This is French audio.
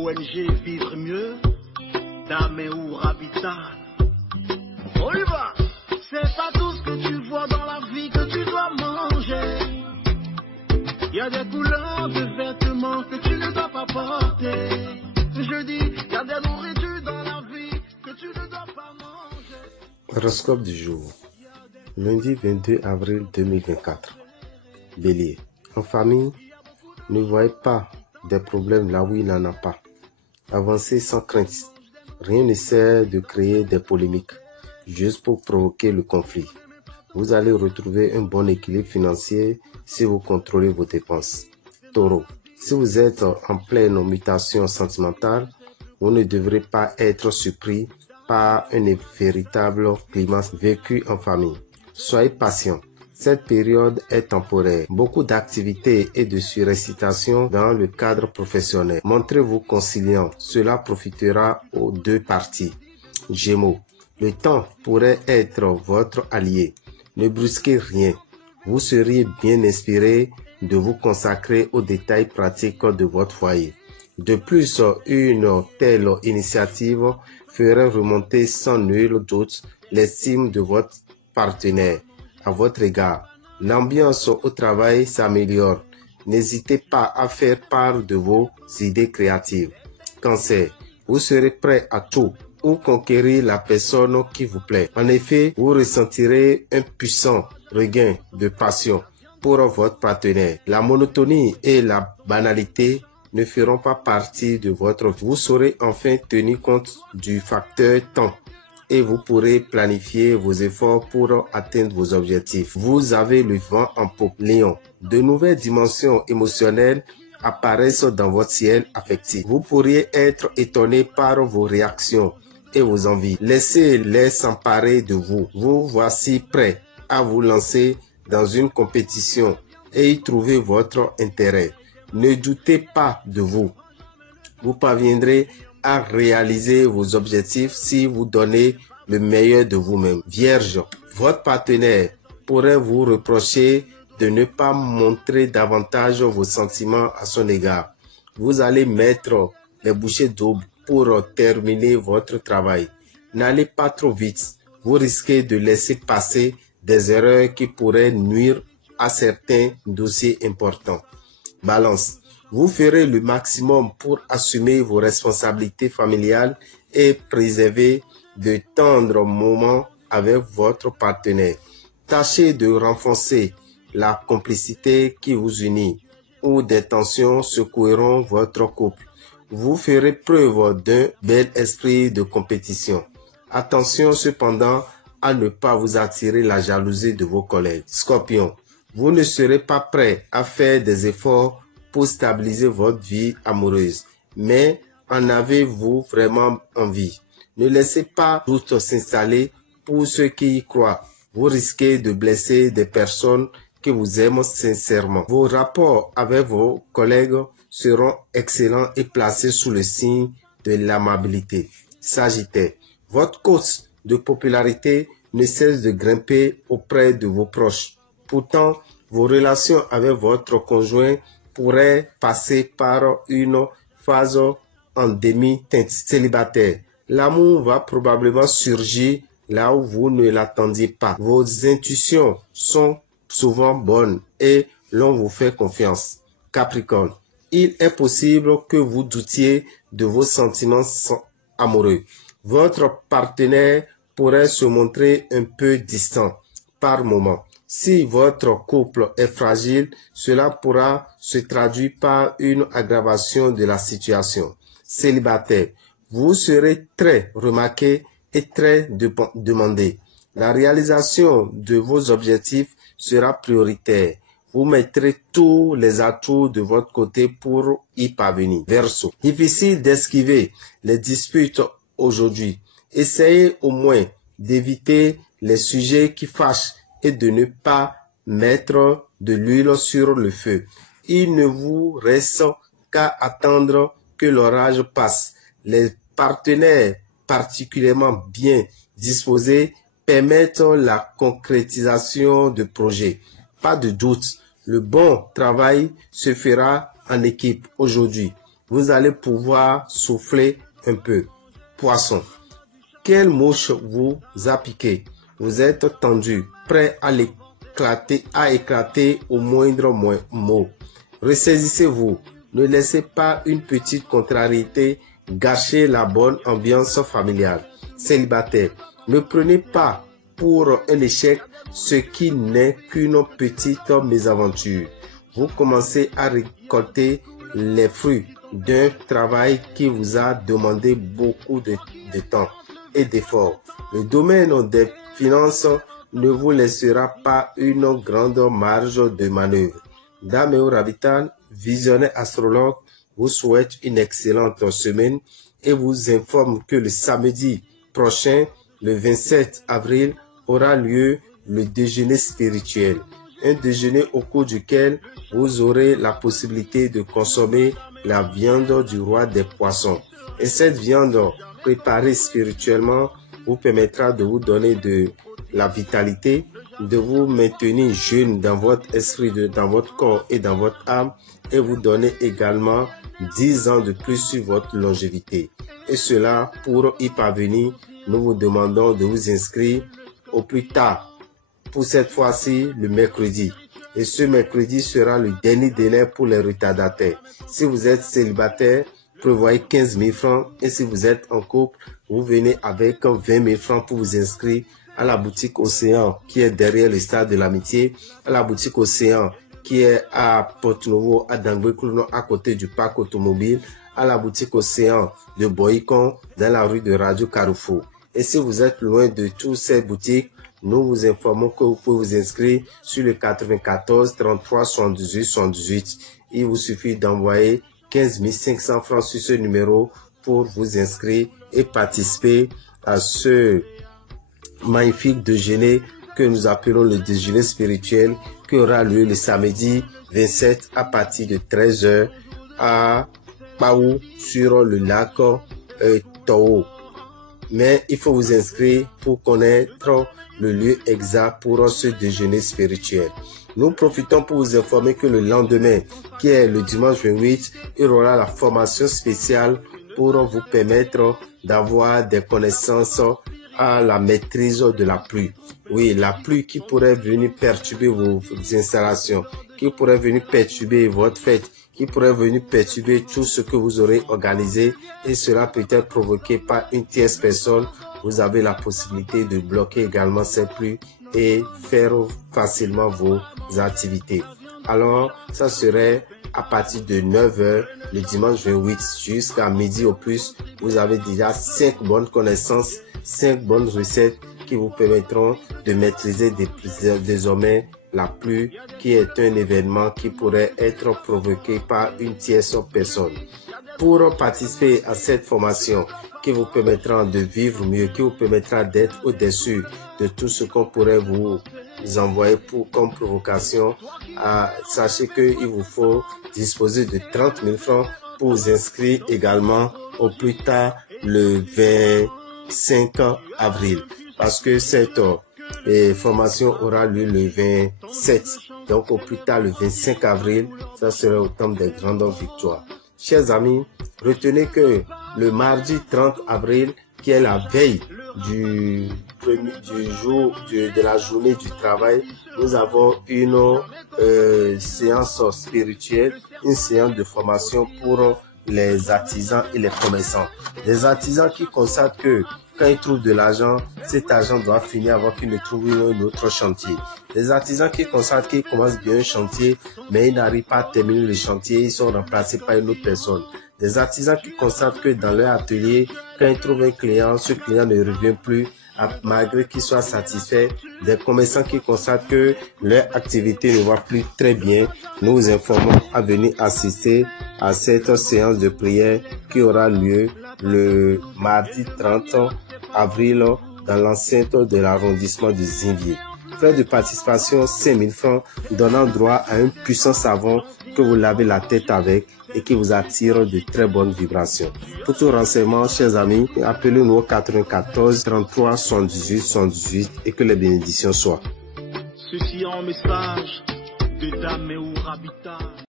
ONG Vivre Mieux, Dameo Habitat. On y va. C'est pas tout ce que tu vois dans la vie que tu dois manger. Il y a des couleurs de vêtements que tu ne dois pas porter. Je dis, il y a des nourritures dans la vie que tu ne dois pas manger. Horoscope du jour. Lundi 22 avril 2024. Bélier. En famille, ne voyez pas des problèmes là où il n'en a pas. Avancez sans crainte. Rien ne sert de créer des polémiques juste pour provoquer le conflit. Vous allez retrouver un bon équilibre financier si vous contrôlez vos dépenses. Taureau. Si vous êtes en pleine mutation sentimentale, vous ne devrez pas être surpris par un véritable climat vécu en famille. Soyez patient. Cette période est temporaire. Beaucoup d'activités et de surexcitation dans le cadre professionnel. Montrez-vous conciliant. Cela profitera aux deux parties. Gémeaux. Le temps pourrait être votre allié. Ne brusquez rien. Vous seriez bien inspiré de vous consacrer aux détails pratiques de votre foyer. De plus, une telle initiative ferait remonter sans nul doute l'estime de votre partenaire à votre égard. L'ambiance au travail s'améliore. N'hésitez pas à faire part de vos idées créatives. Cancer. Vous serez prêt à tout ou conquérir la personne qui vous plaît. En effet, vous ressentirez un puissant regain de passion pour votre partenaire. La monotonie et la banalité ne feront pas partie de votre vie. Vous saurez enfin tenir compte du facteur temps et vous pourrez planifier vos efforts pour atteindre vos objectifs. Vous avez le vent en poupe. Lion. De nouvelles dimensions émotionnelles apparaissent dans votre ciel affectif. Vous pourriez être étonné par vos réactions et vos envies. Laissez-les s'emparer de vous. Vous voici prêt à vous lancer dans une compétition et y trouver votre intérêt. Ne doutez pas de vous. Vous parviendrez à réaliser vos objectifs si vous donnez le meilleur de vous-même. Vierge, votre partenaire pourrait vous reprocher de ne pas montrer davantage vos sentiments à son égard. Vous allez mettre les bouchées doubles pour terminer votre travail. N'allez pas trop vite. Vous risquez de laisser passer des erreurs qui pourraient nuire à certains dossiers importants. Balance. Vous ferez le maximum pour assumer vos responsabilités familiales et préserver de tendres moments avec votre partenaire. Tâchez de renforcer la complicité qui vous unit ou des tensions secoueront votre couple. Vous ferez preuve d'un bel esprit de compétition. Attention cependant à ne pas vous attirer la jalousie de vos collègues. Scorpion, vous ne serez pas prêt à faire des efforts pour stabiliser votre vie amoureuse, mais en avez-vous vraiment envie? Ne laissez pas doute s'installer pour ceux qui y croient. Vous risquez de blesser des personnes qui vous aiment sincèrement. Vos rapports avec vos collègues seront excellents et placés sous le signe de l'amabilité. Sagittaire, votre course de popularité ne cesse de grimper auprès de vos proches. Pourtant, vos relations avec votre conjoint pourraient passer par une phase en demi-teinte. Célibataire, l'amour va probablement surgir là où vous ne l'attendiez pas. Vos intuitions sont souvent bonnes et l'on vous fait confiance. Capricorne, il est possible que vous doutiez de vos sentiments amoureux. Votre partenaire pourrait se montrer un peu distant par moment. Si votre couple est fragile, cela pourra se traduire par une aggravation de la situation. Célibataire, vous serez très remarqué et très demandé. La réalisation de vos objectifs sera prioritaire. Vous mettrez tous les atouts de votre côté pour y parvenir. Verseau, difficile d'esquiver les disputes aujourd'hui. Essayez au moins d'éviter les sujets qui fâchent et de ne pas mettre de l'huile sur le feu. Il ne vous reste qu'à attendre que l'orage passe. Les partenaires particulièrement bien disposés permettent la concrétisation de projets. Pas de doute, le bon travail se fera en équipe aujourd'hui. vous allez pouvoir souffler un peu. Poisson. Quelle mouche vous a piqué? Vous êtes tendu, prêt à éclater au moindre mot. Ressaisissez-vous. Ne laissez pas une petite contrariété gâcher la bonne ambiance familiale. Célibataire. Ne prenez pas pour un échec ce qui n'est qu'une petite mésaventure. Vous commencez à récolter les fruits d'un travail qui vous a demandé beaucoup de temps et d'efforts. Le domaine des finances ne vous laissera pas une grande marge de manœuvre. Dameo Rabital, visionnaire astrologue, vous souhaite une excellente semaine et vous informe que le samedi prochain, le 27 avril, aura lieu le déjeuner spirituel. Un déjeuner au cours duquel vous aurez la possibilité de consommer la viande du roi des poissons. Et cette viande préparée spirituellement vous permettra de vous donner de la vitalité, de vous maintenir jeune dans votre esprit, dans votre corps et dans votre âme, et vous donner également 10 ans de plus sur votre longévité. Et cela, pour y parvenir, nous vous demandons de vous inscrire au plus tard, pour cette fois-ci, le mercredi. Et ce mercredi sera le dernier délai pour les retardataires. Si vous êtes célibataire, prévoyez 15 000 francs. Et si vous êtes en couple, vous venez avec 20 000 francs pour vous inscrire à la boutique Océan qui est derrière le stade de l'Amitié, à la boutique Océan qui est à Porto-Novo, à Dangbe-Koulono, à côté du parc automobile, à la boutique Océan de Boycon, dans la rue de Radio Carrefour. Et si vous êtes loin de toutes ces boutiques, nous vous informons que vous pouvez vous inscrire sur le 94 33 78 78. Il vous suffit d'envoyer 15 500 francs sur ce numéro pour vous inscrire et participer à ce magnifique déjeuner que nous appelons le déjeuner spirituel qui aura lieu le samedi 27 à partir de 13h à Paou sur le lac Tao. Mais il faut vous inscrire pour connaître le lieu exact pour ce déjeuner spirituel. Nous profitons pour vous informer que le lendemain, qui est le dimanche 28, il y aura la formation spéciale pour vous permettre d'avoir des connaissances à la maîtrise de la pluie. Oui, la pluie qui pourrait venir perturber vos installations, qui pourrait venir perturber votre fête, qui pourrait venir perturber tout ce que vous aurez organisé, et cela peut être provoqué par une tierce personne. Vous avez la possibilité de bloquer également ces pluies et faire facilement vos activités. Alors, ça serait à partir de 9h le dimanche 28 jusqu'à midi au plus. Vous avez déjà 5 bonnes connaissances, 5 bonnes recettes qui vous permettront de maîtriser désormais la pluie, qui est un événement qui pourrait être provoqué par une tierce personne. Pour participer à cette formation qui vous permettra de vivre mieux, qui vous permettra d'être au-dessus de tout ce qu'on pourrait vous envoyer comme provocation, sachez qu'il vous faut disposer de 30 000 francs pour vous inscrire également au plus tard le 25 avril. Parce que cette formation aura lieu le 27. Donc au plus tard le 25 avril, ça sera au temps des grandes victoires. Chers amis, retenez que le mardi 30 avril, qui est la veille du jour de la journée du travail, nous avons une séance spirituelle, une séance de formation pour les artisans et les commerçants. Les artisans qui constatent que quand ils trouvent de l'argent, cet argent doit finir avant qu'ils ne trouvent un autre chantier. Les artisans qui constatent qu'ils commencent bien un chantier, mais ils n'arrivent pas à terminer le chantier, ils sont remplacés par une autre personne. Des artisans qui constatent que dans leur atelier, quand ils trouvent un client, ce client ne revient plus, malgré qu'ils soient satisfaits. Des commerçants qui constatent que leur activité ne va plus très bien. Nous vous informons à venir assister à cette séance de prière qui aura lieu le mardi 30 avril dans l'enceinte de l'arrondissement de Zinvier. Frais de participation 5 000 francs, donnant droit à un puissant savon que vous lavez la tête avec et qui vous attire de très bonnes vibrations. Pour tout renseignement, chers amis, appelez-nous au 94 33 78 78 et que les bénédictions soient. Ceci en message de Dameo Rabital.